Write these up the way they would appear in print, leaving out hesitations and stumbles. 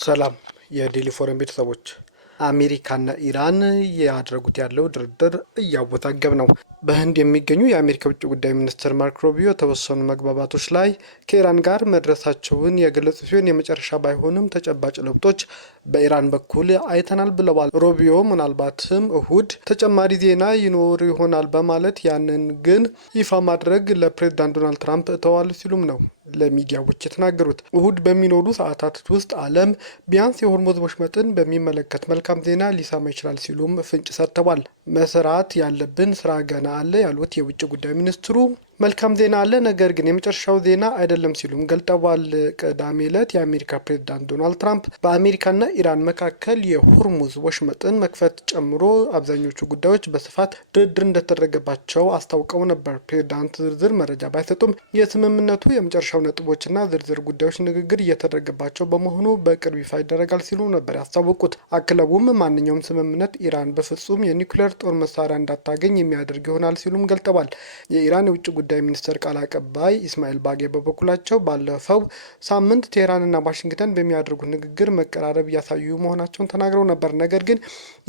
ሰላም የዴሊ ፎረም ቤተሰቦች፣ አሜሪካና ኢራን ያደረጉት ያለው ድርድር እያወዛገበ ነው። በህንድ የሚገኙ የአሜሪካ ውጭ ጉዳይ ሚኒስትር ማርክ ሩቢዮ የተወሰኑ መግባባቶች ላይ ከኢራን ጋር መድረሳቸውን የገለጹ ሲሆን የመጨረሻ ባይሆንም ተጨባጭ ለውጦች በኢራን በኩል አይተናል ብለዋል። ሩቢዮ ምናልባትም እሁድ ተጨማሪ ዜና ይኖር ይሆናል በማለት ያንን ግን ይፋ ማድረግ ለፕሬዝዳንት ዶናልድ ትራምፕ እተዋል ሲሉም ነው ለሚዲያዎች የተናገሩት። እሁድ በሚኖሩ ሰዓታት ውስጥ ዓለም ቢያንስ የሆርሙዝ ወሽመጥን በሚመለከት መልካም ዜና ሊሰማ ይችላል ሲሉም ፍንጭ ሰጥተዋል። መስራት ያለብን ስራ ገና አለ ያሉት የውጭ ጉዳይ ሚኒስትሩ መልካም ዜና አለ፣ ነገር ግን የመጨረሻው ዜና አይደለም ሲሉም ገልጠዋል። ቅዳሜ ዕለት የአሜሪካ ፕሬዝዳንት ዶናልድ ትራምፕ በአሜሪካና ኢራን መካከል የሆርሙዝ ወሽመጥን መክፈት ጨምሮ አብዛኞቹ ጉዳዮች በስፋት ድርድር እንደተደረገባቸው አስታውቀው ነበር። ፕሬዝዳንት ዝርዝር መረጃ ባይሰጡም የስምምነቱ የመጨረሻው ነጥቦችና ዝርዝር ጉዳዮች ንግግር እየተደረገባቸው በመሆኑ በቅርብ ይፋ ይደረጋል ሲሉ ነበር ያስታወቁት። አክለውም ማንኛውም ስምምነት ኢራን በፍጹም የኒውክሌር ጦር መሳሪያ እንዳታገኝ የሚያደርግ ይሆናል ሲሉም ገልጠዋል። የኢራን የውጭ ጉዳይ ሚኒስትር ቃል አቀባይ ኢስማኤል ባጌ በበኩላቸው ባለፈው ሳምንት ቴህራንና ዋሽንግተን በሚያደርጉት ንግግር መቀራረብ እያሳዩ መሆናቸውን ተናግረው ነበር። ነገር ግን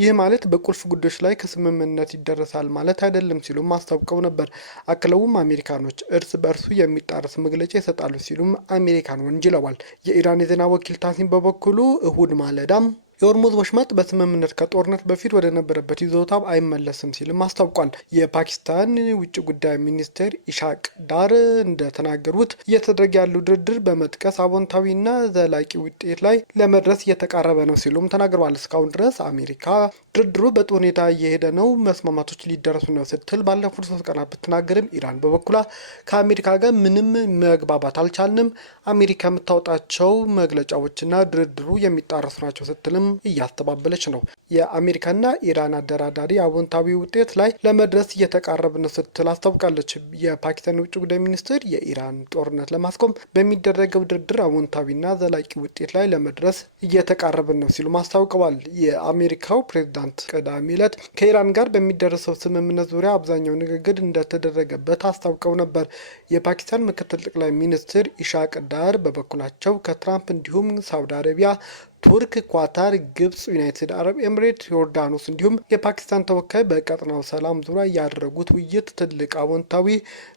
ይህ ማለት በቁልፍ ጉዳዮች ላይ ከስምምነት ይደረሳል ማለት አይደለም ሲሉም አስታውቀው ነበር። አክለውም አሜሪካኖች እርስ በእርሱ የሚጣረስ መግለጫ ይሰጣሉ ሲሉም አሜሪካን ወንጅለዋል። የኢራን የዜና ወኪል ታሲም በበኩሉ እሁድ ማለዳም የሆርሙዝ ወሽመጥ በስምምነት ከጦርነት በፊት ወደ ነበረበት ይዞታ አይመለስም ሲልም አስታውቋል። የፓኪስታን ውጭ ጉዳይ ሚኒስቴር ኢሻቅ ዳር እንደተናገሩት እየተደረገ ያለው ድርድር በመጥቀስ አዎንታዊና ዘላቂ ውጤት ላይ ለመድረስ እየተቃረበ ነው ሲሉም ተናግረዋል። እስካሁን ድረስ አሜሪካ ድርድሩ በጥሩ ሁኔታ እየሄደ ነው፣ መስማማቶች ሊደረሱ ነው ስትል ባለፉት 3 ቀናት ብትናገርም ኢራን በበኩሏ ከአሜሪካ ጋር ምንም መግባባት አልቻልንም፣ አሜሪካ የምታወጣቸው መግለጫዎችና ድርድሩ የሚጣረሱ ናቸው ስትልም እያስተባበለች ነው። የአሜሪካና ኢራን አደራዳሪ አዎንታዊ ውጤት ላይ ለመድረስ እየተቃረብን ነው ስትል አስታውቃለች። የፓኪስታን የውጭ ጉዳይ ሚኒስትር የኢራን ጦርነት ለማስቆም በሚደረገው ድርድር አዎንታዊና ዘላቂ ውጤት ላይ ለመድረስ እየተቃረብን ነው ሲሉም አስታውቀዋል። የአሜሪካው ፕሬዝዳንት ቅዳሜ ዕለት ከኢራን ጋር በሚደረሰው ስምምነት ዙሪያ አብዛኛው ንግግር እንደተደረገበት አስታውቀው ነበር። የፓኪስታን ምክትል ጠቅላይ ሚኒስትር ኢሻቅ ዳር በበኩላቸው ከትራምፕ እንዲሁም ሳውዲ አረቢያ፣ ቱርክ፣ ኳታር፣ ግብጽ፣ ዩናይትድ አረብ ኤምሬት፣ ዮርዳኖስ እንዲሁም የፓኪስታን ተወካይ በቀጠናው ሰላም ዙሪያ ያደረጉት ውይይት ትልቅ አዎንታዊ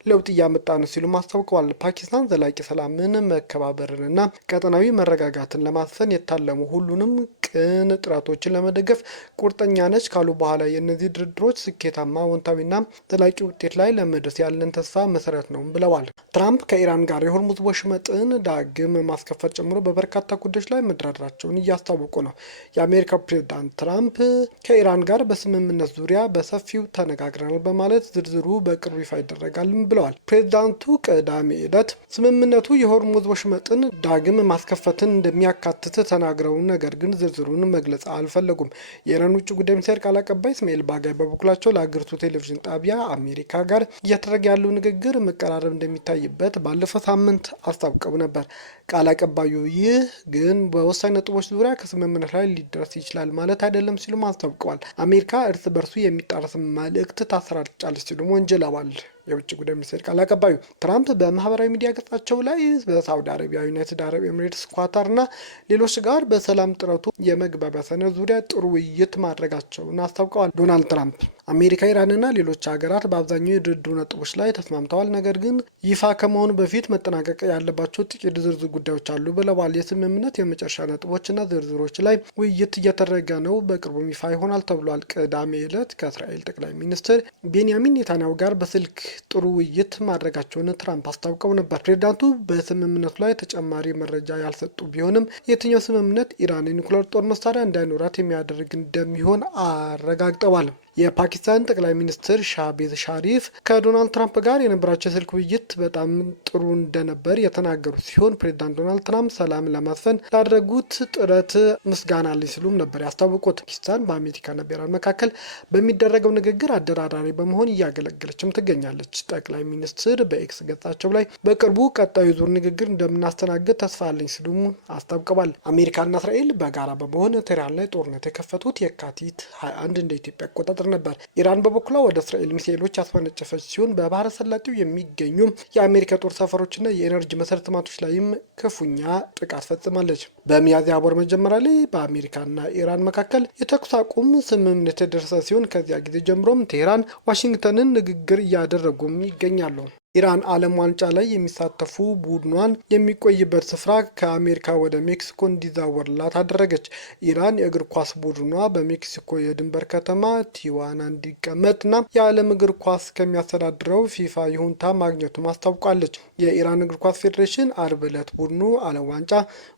ለውጥ እያመጣ ነው ሲሉም አስታውቀዋል። ፓኪስታን ዘላቂ ሰላምን፣ መከባበርንና ቀጠናዊ መረጋጋትን ለማስፈን የታለሙ ሁሉንም ቅን ጥረቶችን ለመደገፍ ቁርጠኛ ነች ካሉ በኋላ የእነዚህ ድርድሮች ስኬታማ አዎንታዊና ዘላቂ ውጤት ላይ ለመድረስ ያለን ተስፋ መሰረት ነው ብለዋል። ትራምፕ ከኢራን ጋር የሆርሙዝ ወሽመጥን ዳግም ማስከፈት ጨምሮ በበርካታ ጉዳዮች ላይ መድረራቸውን እያስታወቁ ነው። የአሜሪካ ፕሬዝዳንት ትራምፕ ከኢራን ጋር በስምምነት ዙሪያ በሰፊው ተነጋግረናል በማለት ዝርዝሩ በቅርቡ ይፋ ይደረጋልም ብለዋል። ፕሬዝዳንቱ ቅዳሜ ዕለት ስምምነቱ የሆርሙዝ ወሽመጥን ዳግም ማስከፈትን እንደሚያካትት ተናግረው ነገር ግን ዝርዝሩን መግለጽ አልፈለጉም። የኢራን ውጭ ጉዳይ ሚኒስቴር ቃል አቀባይ እስማኤል ባጋይ በበኩላቸው ለአገሪቱ ቴሌቪዥን ጣቢያ አሜሪካ ጋር እየተደረገ ያለው ንግግር መቀራረብ እንደሚታይበት ባለፈው ሳምንት አስታውቀው ነበር። ቃል አቀባዩ ይህ ግን በወሳኝ ነጥቦች ዙሪያ ከስምምነት ላይ ሊደረስ ይችላል ማለት አይደለም ሲሉም አስታውቀዋል። አሜሪካ እርስ በርሱ የሚጣረስ መልእክት ታሰራጫለች ሲሉም ወንጅለዋል። የውጭ ጉዳይ ሚኒስቴር ቃል አቀባዩ ትራምፕ በማህበራዊ ሚዲያ ገጻቸው ላይ በሳውዲ አረቢያ፣ ዩናይትድ አረብ ኤምሬትስ፣ ኳታር እና ሌሎች ጋር በሰላም ጥረቱ የመግባቢያ ሰነድ ዙሪያ ጥሩ ውይይት ማድረጋቸውን አስታውቀዋል። ዶናልድ ትራምፕ አሜሪካ፣ ኢራንና ሌሎች ሀገራት በአብዛኛው የድርድሩ ነጥቦች ላይ ተስማምተዋል፣ ነገር ግን ይፋ ከመሆኑ በፊት መጠናቀቅ ያለባቸው ጥቂት ዝርዝር ጉዳዮች አሉ ብለዋል። የስምምነት የመጨረሻ ነጥቦችና ዝርዝሮች ላይ ውይይት እየተደረገ ነው፣ በቅርቡም ይፋ ይሆናል ተብሏል። ቅዳሜ ዕለት ከእስራኤል ጠቅላይ ሚኒስትር ቤንያሚን ኔታንያሁ ጋር በስልክ ጥሩ ውይይት ማድረጋቸውን ትራምፕ አስታውቀው ነበር። ፕሬዝዳንቱ በስምምነቱ ላይ ተጨማሪ መረጃ ያልሰጡ ቢሆንም የትኛው ስምምነት ኢራን የኒውክሌር ጦር መሳሪያ እንዳይኖራት የሚያደርግ እንደሚሆን አረጋግጠዋል። የፓኪስታን ጠቅላይ ሚኒስትር ሻህቤዝ ሻሪፍ ከዶናልድ ትራምፕ ጋር የነበራቸው የስልክ ውይይት በጣም ጥሩ እንደነበር የተናገሩ ሲሆን ፕሬዝዳንት ዶናልድ ትራምፕ ሰላም ለማስፈን ላደረጉት ጥረት ምስጋና አለኝ ሲሉም ነበር ያስታወቁት። ፓኪስታን በአሜሪካና በኢራን መካከል በሚደረገው ንግግር አደራዳሪ በመሆን እያገለገለችም ትገኛለች። ጠቅላይ ሚኒስትር በኤክስ ገጻቸው ላይ በቅርቡ ቀጣዩ ዙር ንግግር እንደምናስተናግድ ተስፋ አለኝ ሲሉም አስታውቀዋል። አሜሪካና እስራኤል በጋራ በመሆን ቴህራን ላይ ጦርነት የከፈቱት የካቲት 21 እንደ ኢትዮጵያ አቆጣጠር ስር ነበር። ኢራን በበኩሏ ወደ እስራኤል ሚሳኤሎች ያስወነጨፈች ሲሆን በባህረ ሰላጤው የሚገኙ የአሜሪካ ጦር ሰፈሮችና የኤነርጂ መሰረተ ልማቶች ላይም ክፉኛ ጥቃት ፈጽማለች። በሚያዝያ ወር መጀመሪያ ላይ በአሜሪካና ኢራን መካከል የተኩስ አቁም ስምምነት የደረሰ ሲሆን ከዚያ ጊዜ ጀምሮም ቴህራን ዋሽንግተንን ንግግር እያደረጉም ይገኛሉ። ኢራን ዓለም ዋንጫ ላይ የሚሳተፉ ቡድኗን የሚቆይበት ስፍራ ከአሜሪካ ወደ ሜክሲኮ እንዲዛወርላት አደረገች። ኢራን የእግር ኳስ ቡድኗ በሜክሲኮ የድንበር ከተማ ቲዋና እንዲቀመጥና የዓለም እግር ኳስ ከሚያስተዳድረው ፊፋ ይሁንታ ማግኘቱን አስታውቃለች። የኢራን እግር ኳስ ፌዴሬሽን አርብ ዕለት ቡድኑ ዓለም ዋንጫ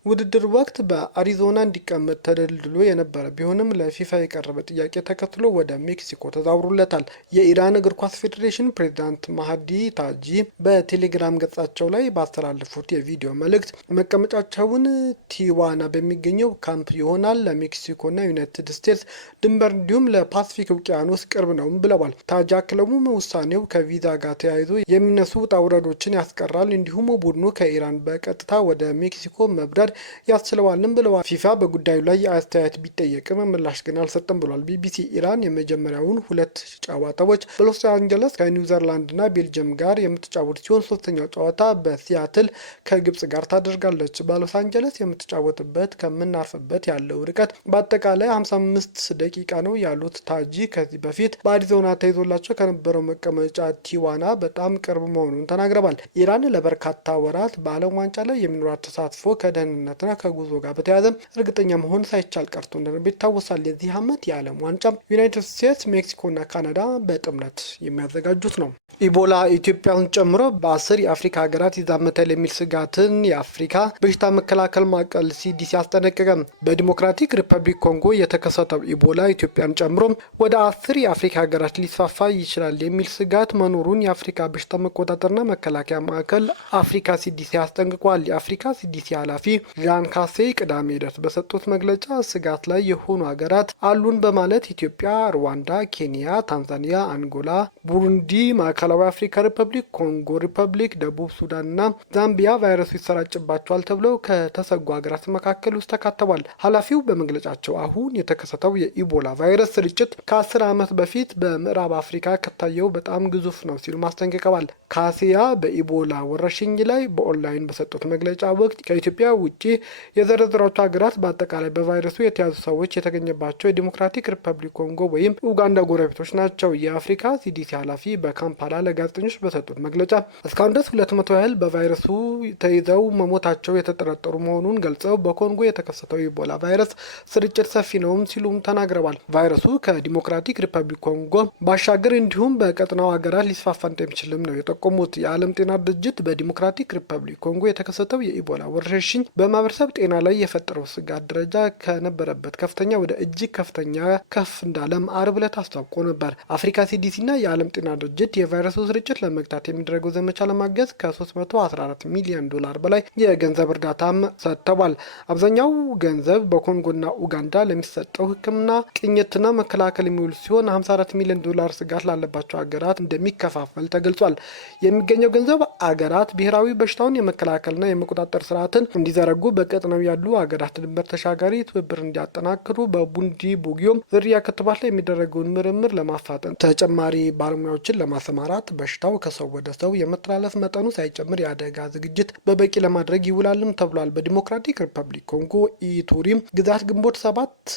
ውድድር ወቅት በአሪዞና እንዲቀመጥ ተደልድሎ የነበረ ቢሆንም ለፊፋ የቀረበ ጥያቄ ተከትሎ ወደ ሜክሲኮ ተዛውሮለታል። የኢራን እግር ኳስ ፌዴሬሽን ፕሬዚዳንት ማህዲ ታጂ በቴሌግራም ገጻቸው ላይ ባስተላለፉት የቪዲዮ መልእክት መቀመጫቸውን ቲዋና በሚገኘው ካምፕ ይሆናል፣ ለሜክሲኮና ዩናይትድ ስቴትስ ድንበር እንዲሁም ለፓሲፊክ ውቅያኖስ ቅርብ ነው ብለዋል። ታጂ አክለውም ውሳኔው ከቪዛ ጋር ተያይዞ የሚነሱ ውጣ ውረዶችን ያስቀራል፣ እንዲሁም ቡድኑ ከኢራን በቀጥታ ወደ ሜክሲኮ መብረር ያስችለዋልም ብለዋል። ፊፋ በጉዳዩ ላይ አስተያየት ቢጠየቅም ምላሽ ግን አልሰጠም ብሏል። ቢቢሲ ኢራን የመጀመሪያውን 2 ጨዋታዎች በሎስ አንጀለስ ከኒውዚላንድና ቤልጅየም ጋር የምትጫወት ሲሆን ሶስተኛው ጨዋታ በሲያትል ከግብጽ ጋር ታደርጋለች። በሎስ አንጀለስ የምትጫወትበት ከምናርፍበት ያለው ርቀት በአጠቃላይ 55 ደቂቃ ነው ያሉት ታጂ ከዚህ በፊት በአሪዞና ተይዞላቸው ከነበረው መቀመጫ ቲዋና በጣም ቅርብ መሆኑን ተናግረዋል። ኢራን ለበርካታ ወራት በዓለም ዋንጫ ላይ የሚኖራት ተሳትፎ ከደህንነትና ከጉዞ ጋር በተያያዘ እርግጠኛ መሆን ሳይቻል ቀርቶ እንደነበር ይታወሳል። የዚህ ዓመት የዓለም ዋንጫ ዩናይትድ ስቴትስ፣ ሜክሲኮና ካናዳ በጥምረት የሚያዘጋጁት ነው። ኢቦላ ኢትዮጵያን ጨምሮ በ10 የአፍሪካ ሀገራት ይዛመታል የሚል ስጋትን የአፍሪካ በሽታ መከላከል ማዕከል ሲዲሲ አስጠነቀቀ። በዲሞክራቲክ ሪፐብሊክ ኮንጎ የተከሰተው ኢቦላ ኢትዮጵያን ጨምሮ ወደ 10 የአፍሪካ ሀገራት ሊስፋፋ ይችላል የሚል ስጋት መኖሩን የአፍሪካ በሽታ መቆጣጠርና መከላከያ ማዕከል አፍሪካ ሲዲሲ አስጠንቅቋል። የአፍሪካ ሲዲሲ ኃላፊ ዣን ካሴ ቅዳሜ ዕለት በሰጡት መግለጫ ስጋት ላይ የሆኑ ሀገራት አሉን በማለት ኢትዮጵያ፣ ሩዋንዳ፣ ኬንያ፣ ታንዛኒያ፣ አንጎላ፣ ቡሩንዲ፣ ማዕከላዊ አፍሪካ ሪፐብሊክ፣ ኮንጎ ሪፐብሊክ፣ ደቡብ ሱዳንና ዛምቢያ ቫይረሱ ይሰራጭባቸዋል ተብለው ከተሰጉ ሀገራት መካከል ውስጥ ተካተዋል። ኃላፊው በመግለጫቸው አሁን የተከሰተው የኢቦላ ቫይረስ ስርጭት ከ10 ዓመት በፊት በምዕራብ አፍሪካ ከታየው በጣም ግዙፍ ነው ሲሉ አስጠንቅቀዋል። ካሲያ በኢቦላ ወረርሽኝ ላይ በኦንላይን በሰጡት መግለጫ ወቅት ከኢትዮጵያ ውጭ የዘረዘሯቸው ሀገራት በአጠቃላይ በቫይረሱ የተያዙ ሰዎች የተገኘባቸው የዲሞክራቲክ ሪፐብሊክ ኮንጎ ወይም ኡጋንዳ ጎረቤቶች ናቸው። የአፍሪካ ሲዲሲ ኃላፊ በካምፓላ ለጋዜጠኞች በሰጡት መግለጫ እስካሁን ድረስ 200 ያህል በቫይረሱ ተይዘው መሞታቸው የተጠረጠሩ መሆኑን ገልጸው በኮንጎ የተከሰተው ኢቦላ ቫይረስ ስርጭት ሰፊ ነውም ሲሉም ተናግረዋል። ቫይረሱ ከዲሞክራቲክ ሪፐብሊክ ኮንጎ ባሻገር እንዲሁም በቀጠናው ሀገራት ሊስፋፋ እንደሚችልም ነው የጠቆሙት። የዓለም ጤና ድርጅት በዲሞክራቲክ ሪፐብሊክ ኮንጎ የተከሰተው የኢቦላ ወረርሽኝ በማህበረሰብ ጤና ላይ የፈጠረው ስጋት ደረጃ ከነበረበት ከፍተኛ ወደ እጅግ ከፍተኛ ከፍ እንዳለም አርብ ዕለት አስታውቆ ነበር። አፍሪካ ሲዲሲና የዓለም ጤና ድርጅት የቫይረሱ ስርጭት ለመግታት የሚደረገው ዘመቻ ለማገዝ ከ314 ሚሊዮን ዶላር በላይ የገንዘብ እርዳታም ሰጥተዋል። አብዛኛው ገንዘብ በኮንጎና ኡጋንዳ ለሚሰጠው ሕክምና ቅኝትና መከላከል የሚውል ሲሆን 54 ሚሊዮን ዶላር ስጋት ላለባቸው ሀገራት እንደሚከፋፈል ተገልጿል። የሚገኘው ገንዘብ አገራት ብሔራዊ በሽታውን የመከላከልና የመቆጣጠር ስርዓትን እንዲዘረጉ፣ በቀጠናው ያሉ ሀገራት ድንበር ተሻጋሪ ትብብር እንዲያጠናክሩ፣ በቡንዲ ቡጊዮም ዝርያ ክትባት ላይ የሚደረገውን ምርምር ለማፋጠን፣ ተጨማሪ ባለሙያዎችን ለማሰማራት፣ በሽታው ከሰው ወደ ሰው የመተላለፍ መጠኑ ሳይጨምር የአደጋ ዝግጅት በበቂ ለማድረግ ይውላልም ተብሏል። በዲሞክራቲክ ሪፐብሊክ ኮንጎ ኢቱሪ ግዛት ግንቦት 7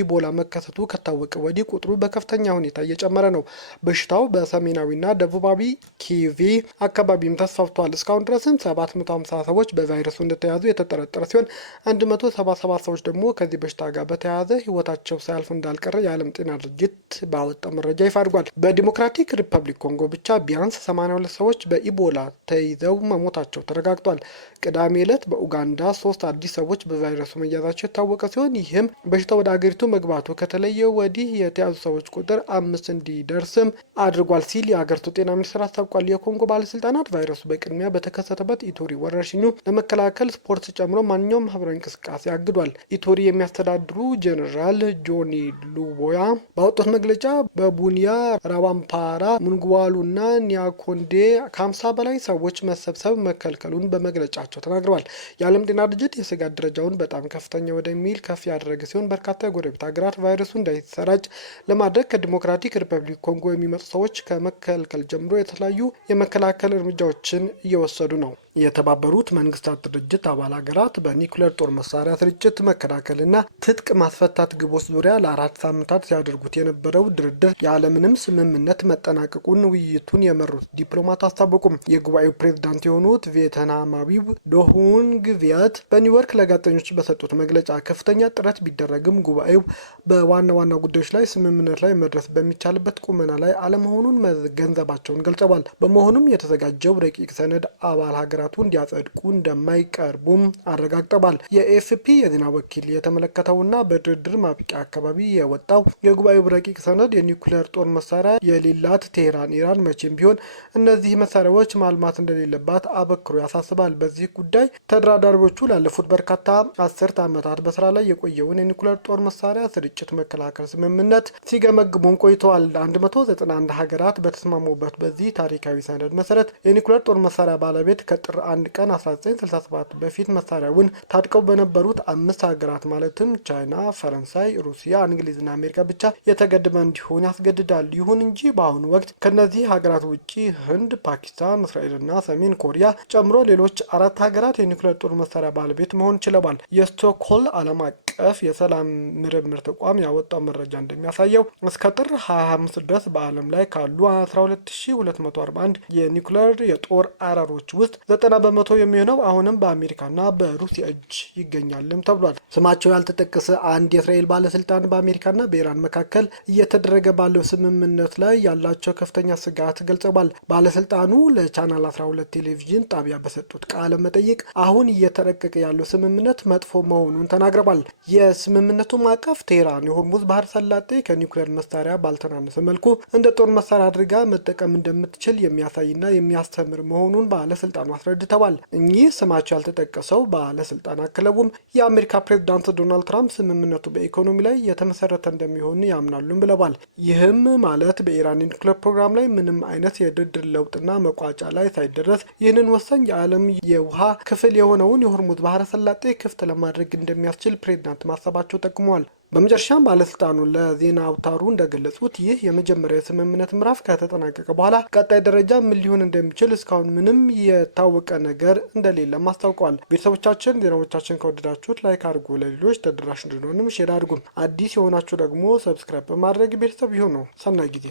ኢቦላ መከሰቱ ከታወቀ ወዲህ ቁጥሩ በከፍተኛ ሁኔታ እየጨመረ ነው። በሽታው በሰሜናዊና ደቡባዊ ኪቪ አካባቢም ተስፋፍቷል። እስካሁን ድረስም 750 ሰዎች በቫይረሱ እንደተያዙ የተጠረጠረ ሲሆን 177 ሰዎች ደግሞ ከዚህ በሽታ ጋር በተያያዘ ህይወታቸው ሳያልፍ እንዳልቀረ የዓለም ጤና ድርጅት ባወጣው መረጃ ይፋ አድርጓል። በዲሞክራቲክ ሪፐብሊክ ኮንጎ ብቻ ቢያንስ 82 ሰዎች በኢቦላ ተይዘው መሞታቸው ተረጋግጧል። ቅዳሜ ዕለት በኡጋንዳ 3 አዲስ ሰዎች በቫይረሱ መያዛቸው የታወቀ ሲሆን ይህም በሽታው ወደ አገሪቱ መግባቱ ከተለየ ወዲህ የተያዙ ሰዎች ቁጥር 5 እንዲደርስም አድርጓል ሲል የሀገሪቱ ጤና ሚኒስቴር አስታውቋል። የኮንጎ ባለስልጣናት ቫይረሱ በቅድሚያ በተከሰተበት ኢቱሪ ወረርሽኙ ለመከላከል ስፖርት ጨምሮ ማንኛውም ማህበራዊ እንቅስቃሴ አግዷል። ኢቱሪ የሚያስተዳድሩ ጄኔራል ጆኒ ሉቦያ ባወጡት መግለጫ በቡኒያ፣ ራባምፓራ፣ ሙንግዋሉና ኒያኮንዴ ከ50 በላይ ሰዎች መሰብሰብ መከልከሉን በመግለጫቸው ተናግረዋል። የዓለም ጤና ድርጅት የስጋት ደረጃውን በጣም ከፍተኛ ወደሚል ከፍ ያደረገ ሲሆን በርካታ የጎረቤት ሀገራት ቫይረሱ እንዳይሰራጭ ለማድረግ ከዲሞክራቲክ ሪፐብሊክ ኮንጎ የሚመጡ ሰዎች ከመከልከል ጀምሮ የተለያዩ የመከላከል እርምጃዎችን እየወሰዱ ነው። የተባበሩት መንግስታት ድርጅት አባል ሀገራት በኒውክሌር ጦር መሳሪያ ስርጭት መከላከልና ትጥቅ ማስፈታት ግቦች ዙሪያ ለ4 ሳምንታት ሲያደርጉት የነበረው ድርድር ያለምንም ስምምነት መጠናቀቁን ውይይቱን የመሩት ዲፕሎማት አስታወቁም። የጉባኤው ፕሬዝዳንት የሆኑት ቪየትናማዊው ዶሁንግ ቪየት በኒውዮርክ ለጋዜጠኞች በሰጡት መግለጫ ከፍተኛ ጥረት ቢደረግም ጉባኤው በዋና ዋና ጉዳዮች ላይ ስምምነት ላይ መድረስ በሚቻልበት ቁመና ላይ አለመሆኑን መገንዘባቸውን ገልጸዋል። በመሆኑም የተዘጋጀው ረቂቅ ሰነድ አባል ሀገራት እንዲያጸድቁ እንደማይቀርቡም አረጋግጠዋል። የኤፍፒ የዜና ወኪል የተመለከተውና በድርድር ማብቂያ አካባቢ የወጣው የጉባኤው ረቂቅ ሰነድ የኒውክሌር ጦር መሳሪያ የሌላት ቴህራን ኢራን መቼም ቢሆን እነዚህ መሳሪያዎች ማልማት እንደሌለባት አበክሮ ያሳስባል። በዚህ ጉዳይ ተደራዳሪዎቹ ላለፉት በርካታ አስርት ዓመታት በስራ ላይ የቆየውን የኒውክሌር ጦር መሳሪያ ስርጭት መከላከል ስምምነት ሲገመግሙን ቆይተዋል። 191 ሀገራት በተስማሙበት በዚህ ታሪካዊ ሰነድ መሰረት የኒውክሌር ጦር መሳሪያ ባለቤት ከጥር 1 ቀን 1967 በፊት መሳሪያውን ታጥቀው በነበሩት 5 ሀገራት ማለትም ቻይና፣ ፈረንሳይ፣ ሩሲያ፣ እንግሊዝና አሜሪካ ብቻ የተገደበ እንዲሆን ያስገድዳል። ይሁን እንጂ በአሁኑ ወቅት ከነዚህ ሀገራት ውጪ ህንድ፣ ፓኪስታን፣ እስራኤልና ሰሜን ኮሪያ ጨምሮ ሌሎች 4 ሀገራት የኒውክሌር ጦር መሳሪያ ባለቤት መሆን ችለዋል። የስቶክሆልም ዓለም አቀፍ የሰላም ምርምር ተቋም ያወጣው መረጃ እንደሚያሳየው እስከ ጥር 25 ድረስ በዓለም ላይ ካሉ 12241 የኒውክሌር የጦር አረሮች ውስጥ 90 በመቶ የሚሆነው አሁንም በአሜሪካና በሩሲያ እጅ ይገኛልም ተብሏል። ስማቸው ያልተጠቀሰ አንድ የእስራኤል ባለስልጣን በአሜሪካና በኢራን መካከል እየተደረገ ባለው ስምምነት ላይ ያላቸው ከፍተኛ ስጋት ገልጸዋል። ባለስልጣኑ ለቻናል 12 ቴሌቪዥን ጣቢያ በሰጡት ቃለ መጠይቅ አሁን እየተረቀቀ ያለው ስምምነት መጥፎ መሆኑን ተናግረዋል። የስምምነቱ ማዕቀፍ ቴህራን የሆርሙዝ ባህረ ሰላጤ ከኒውክሌር መሳሪያ ባልተናነሰ መልኩ እንደ ጦር መሳሪያ አድርጋ መጠቀም እንደምትችል የሚያሳይና የሚያስተምር መሆኑን ባለስልጣኑ አስረድተዋል። እኚህ ስማቸው ያልተጠቀሰው ባለስልጣን አክለውም የአሜሪካ ፕሬዝዳንት ዶናልድ ትራምፕ ስምምነቱ በኢኮኖሚ ላይ የተመሰረተ እንደሚሆን ያምናሉም ብለዋል። ይህም ማለት በኢራን የኒውክሌር ፕሮግራም ላይ ምንም አይነት የድርድር ለውጥና መቋጫ ላይ ሳይደረስ ይህንን ወሳኝ የዓለም የውሃ ክፍል የሆነውን የሆርሙዝ ባህረ ሰላጤ ክፍት ለማድረግ እንደሚያስችል ፕሬዝዳንት ማሰባቸው ጠቁመዋል። በመጨረሻም ባለስልጣኑ ለዜና አውታሩ እንደገለጹት ይህ የመጀመሪያ የስምምነት ምዕራፍ ከተጠናቀቀ በኋላ ቀጣይ ደረጃ ምን ሊሆን እንደሚችል እስካሁን ምንም የታወቀ ነገር እንደሌለም አስታውቀዋል። ቤተሰቦቻችን ዜናዎቻችን ከወደዳችሁት ላይክ አድርጉ፣ ለሌሎች ተደራሽ እንዲሆንም ሼር አድርጉ። አዲስ የሆናችሁ ደግሞ ሰብስክራይብ በማድረግ ቤተሰብ ይሁኑ። ሰናይ ጊዜ